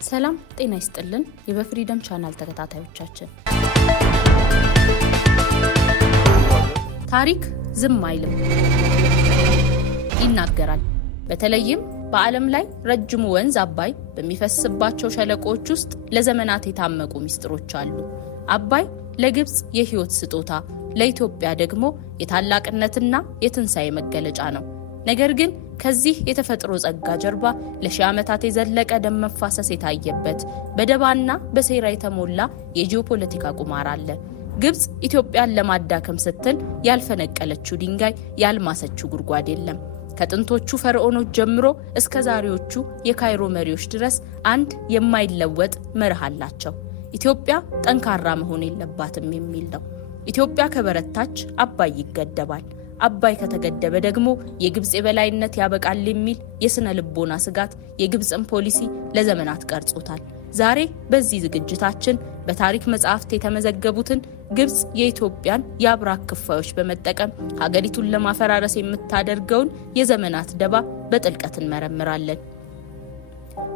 ሰላም ጤና ይስጥልን የበፍሪደም ቻናል ተከታታዮቻችን ታሪክ ዝም አይልም ይናገራል። በተለይም በዓለም ላይ ረጅሙ ወንዝ አባይ በሚፈስባቸው ሸለቆዎች ውስጥ ለዘመናት የታመቁ ሚስጥሮች አሉ። አባይ ለግብጽ የህይወት ስጦታ፣ ለኢትዮጵያ ደግሞ የታላቅነትና የትንሳኤ መገለጫ ነው። ነገር ግን ከዚህ የተፈጥሮ ጸጋ ጀርባ ለሺህ ዓመታት የዘለቀ ደም መፋሰስ የታየበት በደባና በሴራ የተሞላ የጂኦፖለቲካ ቁማር አለ። ግብጽ ኢትዮጵያን ለማዳከም ስትል ያልፈነቀለችው ድንጋይ ያልማሰችው ጉድጓድ የለም። ከጥንቶቹ ፈርዖኖች ጀምሮ እስከ ዛሬዎቹ የካይሮ መሪዎች ድረስ አንድ የማይለወጥ መርህ አላቸው። ኢትዮጵያ ጠንካራ መሆን የለባትም የሚል ነው። ኢትዮጵያ ከበረታች አባይ ይገደባል፣ አባይ ከተገደበ ደግሞ የግብጽ የበላይነት ያበቃል የሚል የስነ ልቦና ስጋት የግብጽን ፖሊሲ ለዘመናት ቀርጾታል። ዛሬ በዚህ ዝግጅታችን በታሪክ መጽሐፍት የተመዘገቡትን ግብጽ የኢትዮጵያን የአብራክ ክፋዮች በመጠቀም ሀገሪቱን ለማፈራረስ የምታደርገውን የዘመናት ደባ በጥልቀት እንመረምራለን።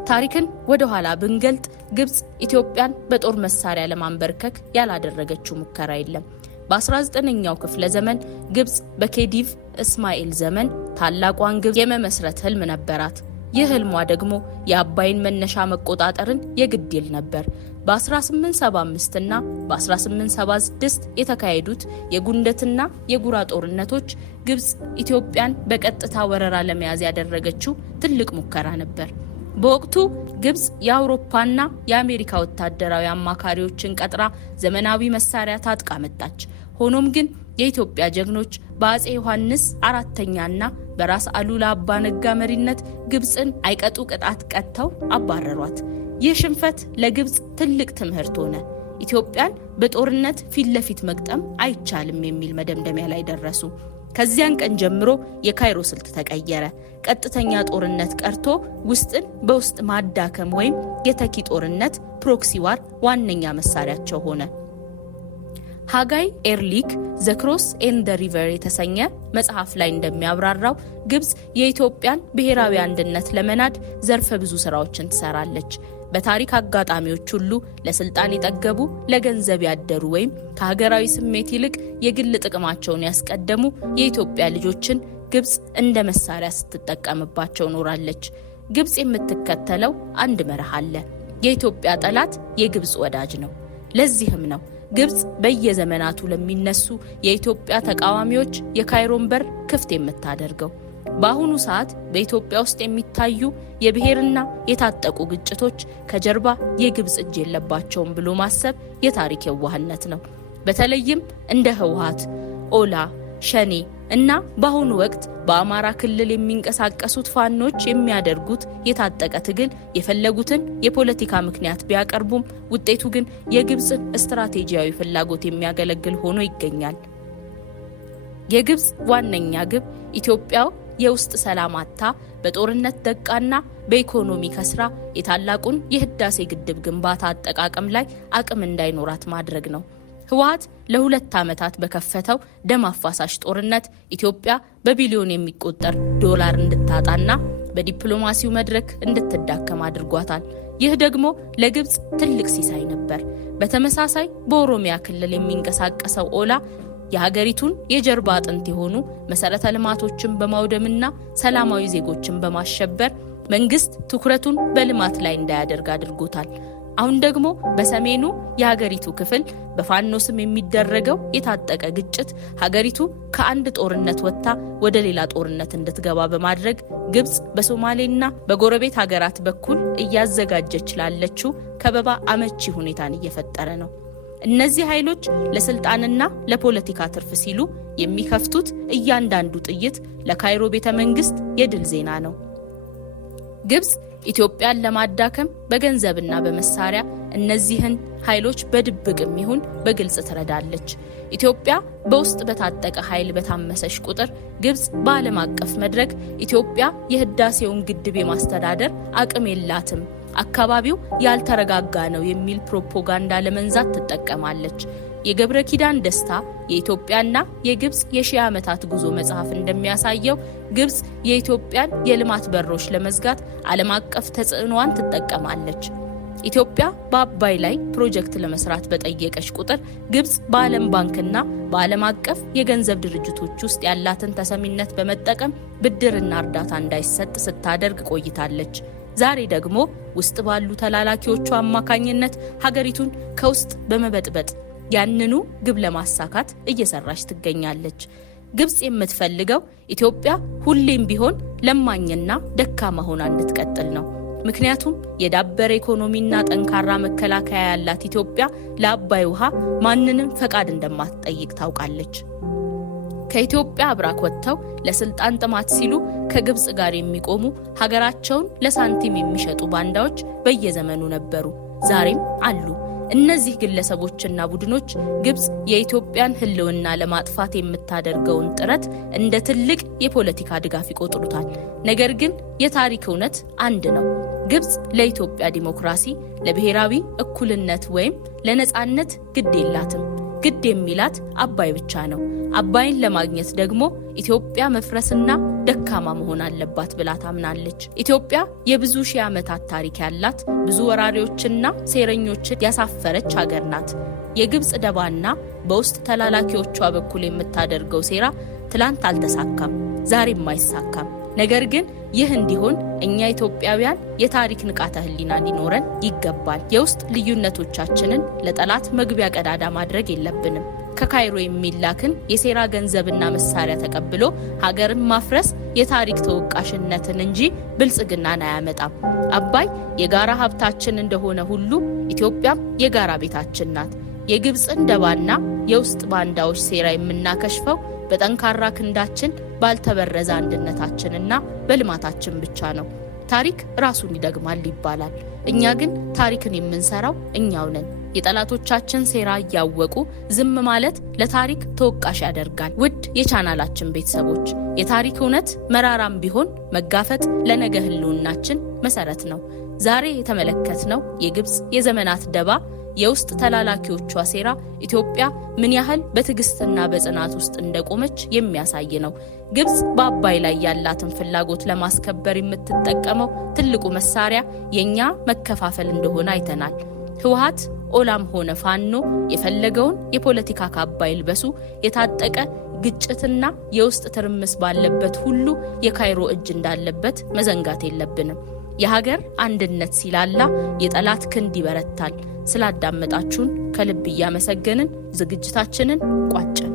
ታሪክን ወደ ኋላ ብንገልጥ ግብጽ ኢትዮጵያን በጦር መሳሪያ ለማንበርከክ ያላደረገችው ሙከራ የለም። በ19ኛው ክፍለ ዘመን ግብጽ በኬዲቭ እስማኤል ዘመን ታላቋን ግብጽ የመመስረት ህልም ነበራት። ይህ ህልሟ ደግሞ የአባይን መነሻ መቆጣጠርን የግድ ይል ነበር። በ1875 እና በ1876 የተካሄዱት የጉንደትና የጉራ ጦርነቶች ግብጽ ኢትዮጵያን በቀጥታ ወረራ ለመያዝ ያደረገችው ትልቅ ሙከራ ነበር። በወቅቱ ግብጽ የአውሮፓና የአሜሪካ ወታደራዊ አማካሪዎችን ቀጥራ ዘመናዊ መሳሪያ ታጥቃ መጣች። ሆኖም ግን የኢትዮጵያ ጀግኖች በአጼ ዮሐንስ አራተኛና በራስ አሉላ አባ ነጋ መሪነት ግብጽን አይቀጡ ቅጣት ቀጥተው አባረሯት። ይህ ሽንፈት ለግብጽ ትልቅ ትምህርት ሆነ። ኢትዮጵያን በጦርነት ፊት ለፊት መግጠም አይቻልም የሚል መደምደሚያ ላይ ደረሱ። ከዚያን ቀን ጀምሮ የካይሮ ስልት ተቀየረ። ቀጥተኛ ጦርነት ቀርቶ ውስጥን በውስጥ ማዳከም ወይም የተኪ ጦርነት ፕሮክሲ ዋር ዋነኛ መሳሪያቸው ሆነ። ሃጋይ ኤርሊክ ዘ ክሮስ ኤንድ ዘ ሪቨር የተሰኘ መጽሐፍ ላይ እንደሚያብራራው ግብጽ የኢትዮጵያን ብሔራዊ አንድነት ለመናድ ዘርፈ ብዙ ስራዎችን ትሰራለች። በታሪክ አጋጣሚዎች ሁሉ ለስልጣን የጠገቡ ለገንዘብ ያደሩ ወይም ከሀገራዊ ስሜት ይልቅ የግል ጥቅማቸውን ያስቀደሙ የኢትዮጵያ ልጆችን ግብጽ እንደ መሳሪያ ስትጠቀምባቸው ኖራለች። ግብጽ የምትከተለው አንድ መርህ አለ። የኢትዮጵያ ጠላት የግብጽ ወዳጅ ነው። ለዚህም ነው ግብጽ በየዘመናቱ ለሚነሱ የኢትዮጵያ ተቃዋሚዎች የካይሮን በር ክፍት የምታደርገው። በአሁኑ ሰዓት በኢትዮጵያ ውስጥ የሚታዩ የብሔርና የታጠቁ ግጭቶች ከጀርባ የግብጽ እጅ የለባቸውም ብሎ ማሰብ የታሪክ የዋህነት ነው። በተለይም እንደ ህወሓት፣ ኦላ፣ ሸኔ እና በአሁኑ ወቅት በአማራ ክልል የሚንቀሳቀሱት ፋኖች የሚያደርጉት የታጠቀ ትግል የፈለጉትን የፖለቲካ ምክንያት ቢያቀርቡም ውጤቱ ግን የግብጽን ስትራቴጂያዊ ፍላጎት የሚያገለግል ሆኖ ይገኛል። የግብጽ ዋነኛ ግብ ኢትዮጵያ የውስጥ ሰላም አጥታ በጦርነት ደቃና በኢኮኖሚ ከስራ የታላቁን የህዳሴ ግድብ ግንባታ አጠቃቀም ላይ አቅም እንዳይኖራት ማድረግ ነው። ህወሓት ለሁለት ዓመታት በከፈተው ደም አፋሳሽ ጦርነት ኢትዮጵያ በቢሊዮን የሚቆጠር ዶላር እንድታጣና በዲፕሎማሲው መድረክ እንድትዳከም አድርጓታል። ይህ ደግሞ ለግብጽ ትልቅ ሲሳይ ነበር። በተመሳሳይ በኦሮሚያ ክልል የሚንቀሳቀሰው ኦላ የሀገሪቱን የጀርባ አጥንት የሆኑ መሰረተ ልማቶችን በማውደምና ሰላማዊ ዜጎችን በማሸበር መንግስት ትኩረቱን በልማት ላይ እንዳያደርግ አድርጎታል። አሁን ደግሞ በሰሜኑ የሀገሪቱ ክፍል በፋኖ ስም የሚደረገው የታጠቀ ግጭት ሀገሪቱ ከአንድ ጦርነት ወጥታ ወደ ሌላ ጦርነት እንድትገባ በማድረግ ግብጽ በሶማሌና በጎረቤት ሀገራት በኩል እያዘጋጀች ላለችው ከበባ አመቺ ሁኔታን እየፈጠረ ነው። እነዚህ ኃይሎች ለስልጣንና ለፖለቲካ ትርፍ ሲሉ የሚከፍቱት እያንዳንዱ ጥይት ለካይሮ ቤተ መንግስት የድል ዜና ነው። ግብጽ ኢትዮጵያን ለማዳከም በገንዘብና በመሳሪያ እነዚህን ኃይሎች በድብቅም ይሁን በግልጽ ትረዳለች። ኢትዮጵያ በውስጥ በታጠቀ ኃይል በታመሰች ቁጥር ግብጽ በዓለም አቀፍ መድረክ ኢትዮጵያ የህዳሴውን ግድብ የማስተዳደር አቅም የላትም፣ አካባቢው ያልተረጋጋ ነው የሚል ፕሮፓጋንዳ ለመንዛት ትጠቀማለች። የገብረ ኪዳን ደስታ የኢትዮጵያና የግብጽ የሺህ ዓመታት ጉዞ መጽሐፍ እንደሚያሳየው ግብጽ የኢትዮጵያን የልማት በሮች ለመዝጋት ዓለም አቀፍ ተጽዕኖዋን ትጠቀማለች። ኢትዮጵያ በአባይ ላይ ፕሮጀክት ለመስራት በጠየቀች ቁጥር ግብጽ በዓለም ባንክና በዓለም አቀፍ የገንዘብ ድርጅቶች ውስጥ ያላትን ተሰሚነት በመጠቀም ብድርና እርዳታ እንዳይሰጥ ስታደርግ ቆይታለች። ዛሬ ደግሞ ውስጥ ባሉ ተላላኪዎቿ አማካኝነት ሀገሪቱን ከውስጥ በመበጥበጥ ያንኑ ግብ ለማሳካት እየሰራች ትገኛለች። ግብጽ የምትፈልገው ኢትዮጵያ ሁሌም ቢሆን ለማኝና ደካማ ሆና እንድትቀጥል ነው። ምክንያቱም የዳበረ ኢኮኖሚና ጠንካራ መከላከያ ያላት ኢትዮጵያ ለአባይ ውሃ ማንንም ፈቃድ እንደማትጠይቅ ታውቃለች። ከኢትዮጵያ አብራክ ወጥተው ለስልጣን ጥማት ሲሉ ከግብጽ ጋር የሚቆሙ ሀገራቸውን ለሳንቲም የሚሸጡ ባንዳዎች በየዘመኑ ነበሩ፣ ዛሬም አሉ። እነዚህ ግለሰቦችና ቡድኖች ግብጽ የኢትዮጵያን ሕልውና ለማጥፋት የምታደርገውን ጥረት እንደ ትልቅ የፖለቲካ ድጋፍ ይቆጥሩታል። ነገር ግን የታሪክ እውነት አንድ ነው። ግብጽ ለኢትዮጵያ ዲሞክራሲ፣ ለብሔራዊ እኩልነት ወይም ለነጻነት ግድ የላትም። ግድ የሚላት አባይ ብቻ ነው። አባይን ለማግኘት ደግሞ ኢትዮጵያ መፍረስና ደካማ መሆን አለባት ብላ ታምናለች። ኢትዮጵያ የብዙ ሺህ ዓመታት ታሪክ ያላት፣ ብዙ ወራሪዎችና ሴረኞችን ያሳፈረች ሀገር ናት። የግብጽ ደባና በውስጥ ተላላኪዎቿ በኩል የምታደርገው ሴራ ትላንት አልተሳካም፣ ዛሬም አይሳካም። ነገር ግን ይህ እንዲሆን እኛ ኢትዮጵያውያን የታሪክ ንቃተ ህሊና ሊኖረን ይገባል። የውስጥ ልዩነቶቻችንን ለጠላት መግቢያ ቀዳዳ ማድረግ የለብንም። ከካይሮ የሚላክን የሴራ ገንዘብና መሳሪያ ተቀብሎ ሀገርን ማፍረስ የታሪክ ተወቃሽነትን እንጂ ብልጽግናን አያመጣም። አባይ የጋራ ሀብታችን እንደሆነ ሁሉ ኢትዮጵያም የጋራ ቤታችን ናት። የግብጽን ደባና የውስጥ ባንዳዎች ሴራ የምናከሽፈው በጠንካራ ክንዳችን፣ ባልተበረዘ አንድነታችንና በልማታችን ብቻ ነው። ታሪክ ራሱን ይደግማል ይባላል። እኛ ግን ታሪክን የምንሰራው እኛው ነን። የጠላቶቻችን ሴራ እያወቁ ዝም ማለት ለታሪክ ተወቃሽ ያደርጋል። ውድ የቻናላችን ቤተሰቦች፣ የታሪክ እውነት መራራም ቢሆን መጋፈጥ ለነገ ህልውናችን መሰረት ነው። ዛሬ የተመለከትነው የግብጽ የዘመናት ደባ፣ የውስጥ ተላላኪዎቿ ሴራ ኢትዮጵያ ምን ያህል በትዕግስትና በጽናት ውስጥ እንደቆመች የሚያሳይ ነው። ግብጽ በአባይ ላይ ያላትን ፍላጎት ለማስከበር የምትጠቀመው ትልቁ መሳሪያ የኛ መከፋፈል እንደሆነ አይተናል። ህወሓት ኦላም ሆነ ፋኖ የፈለገውን የፖለቲካ ካባ ይልበሱ፣ የታጠቀ ግጭትና የውስጥ ትርምስ ባለበት ሁሉ የካይሮ እጅ እንዳለበት መዘንጋት የለብንም። የሀገር አንድነት ሲላላ የጠላት ክንድ ይበረታል። ስላዳመጣችሁን ከልብ እያመሰገንን ዝግጅታችንን ቋጨን።